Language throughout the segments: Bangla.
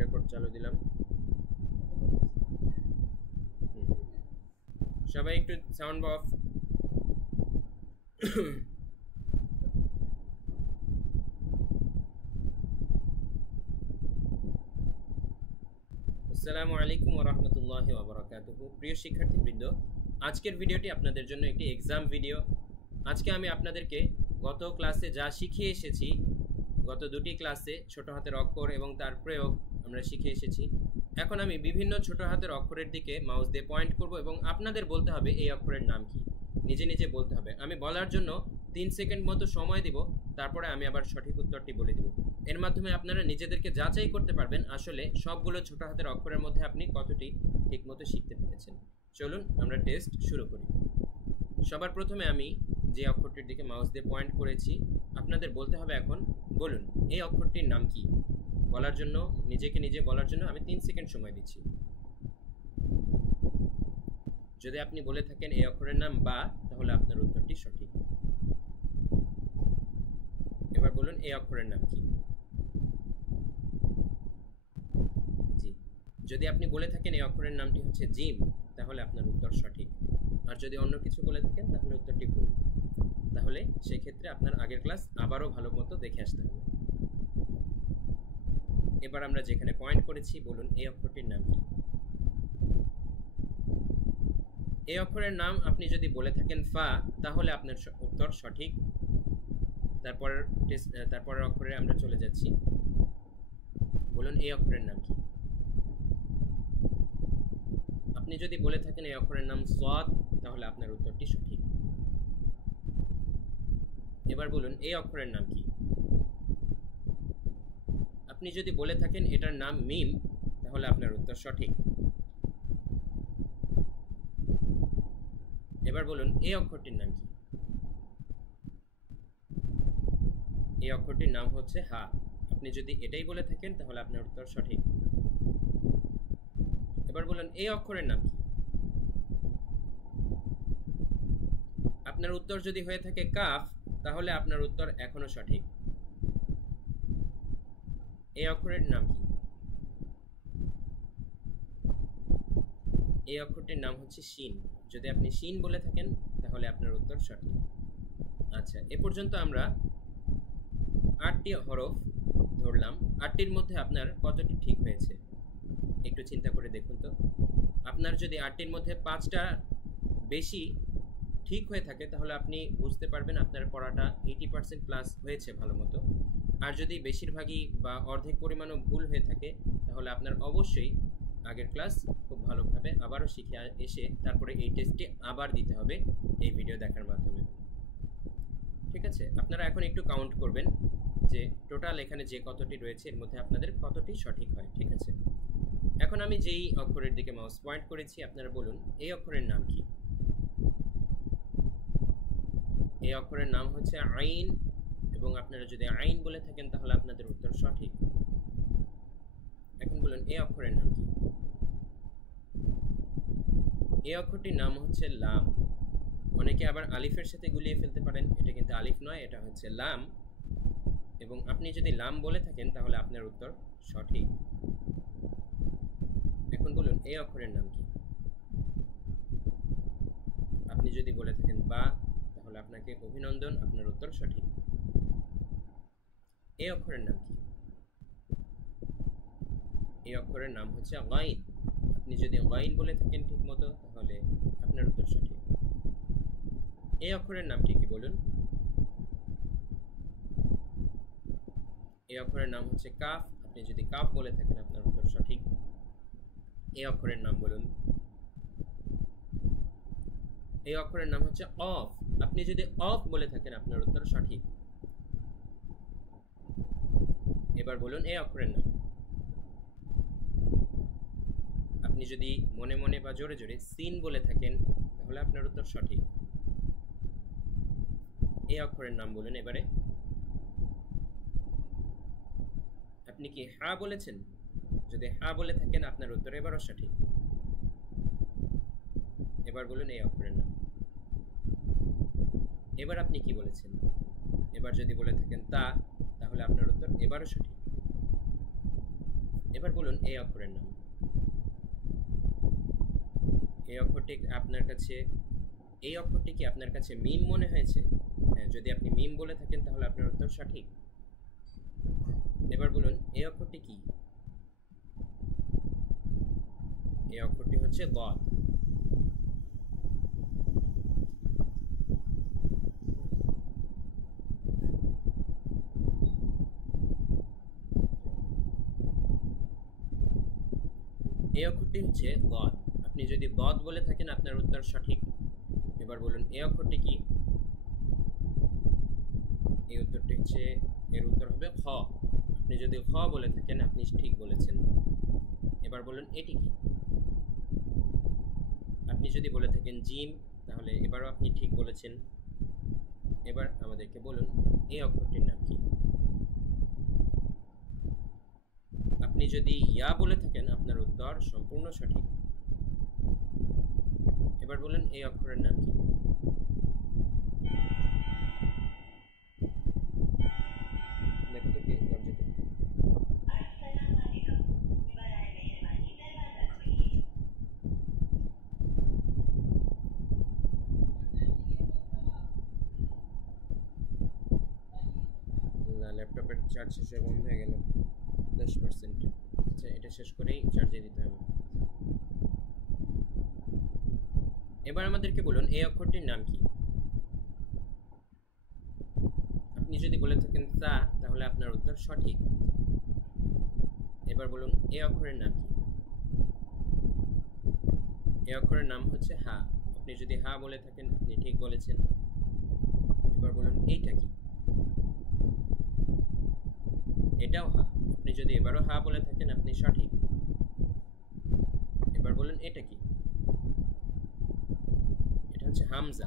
রেকর্ড চালু দিলাম। সবাই একটু সাউন্ড অফ। আসসালামু আলাইকুম ওয়া রাহমাতুল্লাহি ওয়া বারাকাতুহু। প্রিয় শিক্ষার্থীবৃন্দ, আজকের ভিডিওটি আপনাদের জন্য একটি এক্সাম ভিডিও। আজকে আমি আপনাদেরকে গত ক্লাসে যা শিখিয়ে এসেছি, গত দুটি ক্লাসে ছোট হাতের অক্ষর এবং তার প্রয়োগ আমরা শিখে এসেছি। এখন আমি বিভিন্ন ছোট হাতের অক্ষরের দিকে মাউস দিয়ে পয়েন্ট করব এবং আপনাদের বলতে হবে এই অক্ষরের নাম কি। নিজে নিজে বলতে হবে। আমি বলার জন্য 3 সেকেন্ড মতো সময় দিব, তারপরে আমি আবার সঠিক উত্তরটি বলে দিব। এর মাধ্যমে আপনারা নিজেদেরকে যাচাই করতে পারবেন আসলে সবগুলো ছোট হাতের অক্ষরের মধ্যে আপনি কতটি ঠিকমতো শিখতে পেরেছেন। চলুন আমরা টেস্ট শুরু করি। সবার প্রথমে আমি যে অক্ষরটির দিকে মাউস দিয়ে পয়েন্ট করেছি, আপনাদের বলতে হবে এখন বলুন এই অক্ষরটির নাম কি। বলার জন্য নিজেকে নিজে বলার জন্য আমি 3 সেকেন্ড সময় দিচ্ছি। যদি আপনি বলে থাকেন এই অক্ষরের নাম বা, তাহলে আপনার উত্তরটি সঠিক। এবার বলুন এই অক্ষরের নাম কি। জি। যদি আপনি বলে থাকেন এই অক্ষরের নামটি হচ্ছে জিম, তাহলে আপনার উত্তর সঠিক। আর যদি অন্য কিছু বলে থাকেন তাহলে উত্তরটি ভুল। তাহলে সেই ক্ষেত্রে আপনার আগের ক্লাস আবারও ভালো মতো দেখে আসতে হবে। এবার আমরা যেখানে পয়েন্ট করেছি বলুন এই অক্ষরটির নাম কি। এই অক্ষরের নাম আপনি যদি বলে থাকেন ফা, তাহলে আপনার উত্তর সঠিক। তারপরের অক্ষরে আমরা চলে যাচ্ছি। বলুন এই অক্ষরের নাম কি। আপনি যদি বলে থাকেন এই অক্ষরের নাম সাদ, তাহলে আপনার উত্তরটি সঠিক। এবার বলুন এই অক্ষরের নাম কি। আপনি যদি বলে থাকেন এটার নাম মিম, তাহলে আপনার উত্তর সঠিক। এবার বলুন এই অক্ষরটির নাম কি। এই অক্ষরটির নাম হচ্ছে হা। আপনি যদি এটাই বলে থাকেন তাহলে আপনার উত্তর সঠিক। এবার বলুন এই অক্ষরের নাম কি। আপনার উত্তর যদি হয়ে থাকে কাফ, তাহলে আপনার উত্তর এখনো সঠিক। এই অক্ষরের নাম কি। এই অক্ষরটির নাম হচ্ছে শিন। যদি আপনি শিন বলে থাকেন তাহলে আপনার উত্তর সঠিক। আচ্ছা, এ পর্যন্ত আমরা 8টি হরফ ধরলাম। 8টির মধ্যে আপনার কতটি ঠিক হয়েছে একটু চিন্তা করে দেখুন তো। আপনার যদি 8টির মধ্যে 5টা বেশি ঠিক হয়ে থাকে তাহলে আপনি বুঝতে পারবেন আপনার পড়াটা 80% প্লাস হয়েছে ভালো মতো। আর যদি বেশিরভাগই বা অর্ধেক পরিমাণও ভুল হয়ে থাকে তাহলে আপনার অবশ্যই আগের ক্লাস খুব ভালোভাবে আবারও শিখে এসে তারপরে এই টেস্টটি আবার দিতে হবে এই ভিডিও দেখার মাধ্যমে। ঠিক আছে, আপনারা এখন একটু কাউন্ট করবেন যে টোটাল এখানে যে কতটি রয়েছে এর মধ্যে আপনাদের কতটি সঠিক হয়। ঠিক আছে, এখন আমি যেই অক্ষরের দিকে মাউস পয়েন্ট করেছি আপনারা বলুন এই অক্ষরের নাম কি। এই অক্ষরের নাম হচ্ছে আইন, এবং আপনারা যদি আইন বলে থাকেন তাহলে আপনাদের উত্তর সঠিক। এখন বলুন এই অক্ষরের নাম কি। এই অক্ষরটির নাম হচ্ছে লাম। অনেকে আবার আলিফের সাথে গুলিয়ে ফেলতে পারেন, এটা কিন্তু আলিফ নয়, এটা হচ্ছে লাম। এবং আপনি যদি লাম বলে থাকেন তাহলে আপনার উত্তর সঠিক। এখন বলুন এই অক্ষরের নাম কি। আপনি যদি বলে থাকেন বা, তাহলে আপনাকে অভিনন্দন, আপনার উত্তর সঠিক। এই অক্ষরের নাম কি। এই অক্ষরের নাম হচ্ছে গাইন। আপনি যদি গাইন বলে থাকেন ঠিক মতো তাহলে আপনার উত্তর সঠিক। এই অক্ষরের নামটি কি বলুন। এই অক্ষরের নাম হচ্ছে কাফ। আপনি যদি কাফ বলে থাকেন আপনার উত্তর সঠিক। এই অক্ষরের নাম বলুন। এই অক্ষরের নাম হচ্ছে অফ। আপনি যদি অফ বলে থাকেন আপনার উত্তর সঠিক। এবার বলুন এই অক্ষরের নাম। আপনি যদি মনে মনে বা জোরে জোরে সিন বলে থাকেন তাহলে আপনার উত্তর সঠিক। এই অক্ষরের নাম বলুন এবারে। আপনি কি হা বলেছেন। যদি হা বলে থাকেন আপনার উত্তর এবারও সঠিক। এবার বলুন এই অক্ষরের নাম। এবার আপনি কি বলেছেন। এবার যদি বলে থাকেন তা, তাহলে আপনার উত্তর এবারও সঠিক। এবার বলুন এই অক্ষরের নাম। এই অক্ষরটি কি আপনার কাছে মিম মনে হয়েছে? হ্যাঁ, যদি আপনি মিম বলে থাকেন তাহলে আপনার উত্তর সঠিক। এবার বলুন এই অক্ষরটি কি? এই অক্ষরটি হচ্ছে গদ। এই অক্ষরটি হচ্ছে গদ। আপনি যদি গদ বলে থাকেন আপনার উত্তর সঠিক। এবার বলুন এই অক্ষরটি কি? এই উত্তরটি হচ্ছে, এর উত্তর হবে খ। আপনি যদি খ বলে থাকেন আপনি ঠিক বলেছেন। এবার বলুন এটি কি? আপনি যদি বলে থাকেন জিম তাহলে এবারও আপনি ঠিক বলেছেন। এবার আমাদেরকে বলুন এই অক্ষরটির নাম কি? আপনি যদি ইয়া বলে থাকেন আপনার উত্তর সম্পূর্ণ সঠিক। এবার বলুন এই অক্ষরের নাম কি? ল্যাপটপের চার্জ শেষ হয়ে বন্ধ হয়ে গেল 10%। আচ্ছা, এটা শেষ করেই চার্জে দিতে হবে। এবার আমাদেরকে বলুন এই অক্ষরটির নাম কি? আপনি যদি বলে থাকেন তা তাহলে আপনার উত্তর সঠিক। এবার বলুন এই অক্ষরের নাম কি? এই অক্ষরের নাম হচ্ছে হা। আপনি যদি হা বলে থাকেন আপনি ঠিক বলেছেন। এবার বলুন এইটা কি? এটাও হা। আপনি যদি এবারও হা বলে থাকেন আপনি সঠিক। এবার বলুন এটা কি? এটা হচ্ছে হামজা।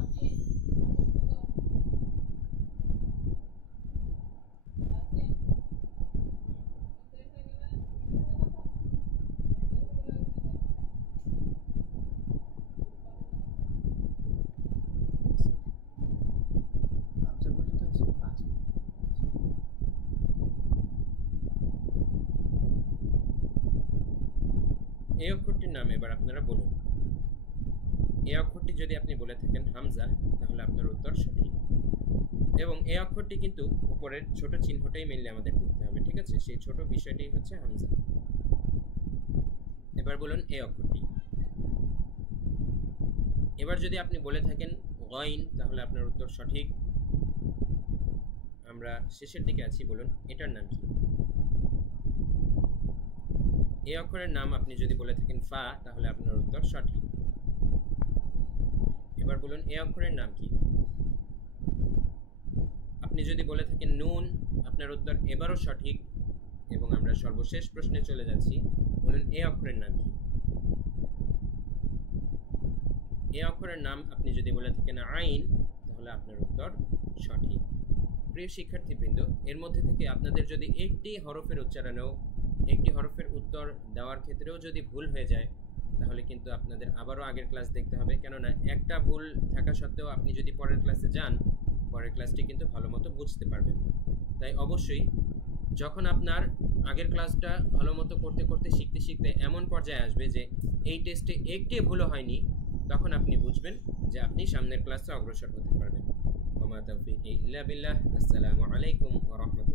এই অক্ষরটির নাম এবার আপনারা বলুন। এই অক্ষরটি যদি আপনি বলে থাকেন হামজা তাহলে আপনার উত্তর সঠিক। এবং এই অক্ষরটি কিন্তু উপরের ছোট চিহ্নটাই মেনলি আমাদের দেখতে হবে, ঠিক আছে? সেই ছোট বিষয়টি হচ্ছে হামজা। এবার বলুন এই অক্ষরটি। এবার যদি আপনি বলে থাকেন গইন তাহলে আপনার উত্তর সঠিক। আমরা শেষের দিকে আছি, বলুন এটার নাম কি? এই অক্ষরের নাম আপনি যদি বলে থাকেন ফা তাহলে আপনার উত্তর সঠিক। এবার বলুন এই অক্ষরের নাম কি? আপনি যদি বলে থাকেন নুন আপনার উত্তর এবারও সঠিক। এবং আমরা সর্বশেষ প্রশ্নে চলে যাচ্ছি, বলুন এই অক্ষরের নাম কি? এই অক্ষরের নাম আপনি যদি বলে থাকেন আইন তাহলে আপনার উত্তর সঠিক। প্রিয় শিক্ষার্থীবৃন্দ, এর মধ্যে থেকে আপনাদের যদি একটি হরফের উচ্চারণেও, একটি হরফের উত্তর দেওয়ার ক্ষেত্রেও যদি ভুল হয়ে যায় তাহলে কিন্তু আপনাদের আবারও আগের ক্লাস দেখতে হবে, কেননা একটা ভুল থাকা সত্ত্বেও আপনি যদি পরের ক্লাসে যান পরের ক্লাসটি কিন্তু ভালো মতো বুঝতে পারবেন না। তাই অবশ্যই যখন আপনার আগের ক্লাসটা ভালো মতো করতে করতে শিখতে শিখতে এমন পর্যায়ে আসবে যে এই টেস্টে একটি ভুলও হয়নি, তখন আপনি বুঝবেন যে আপনি সামনের ক্লাসে অগ্রসর হতে পারবেন। ওয়া মা তাওফীকি ইল্লা বিল্লাহ। আসসালামু আলাইকুম ওয়া রাহমাতুল্লাহ।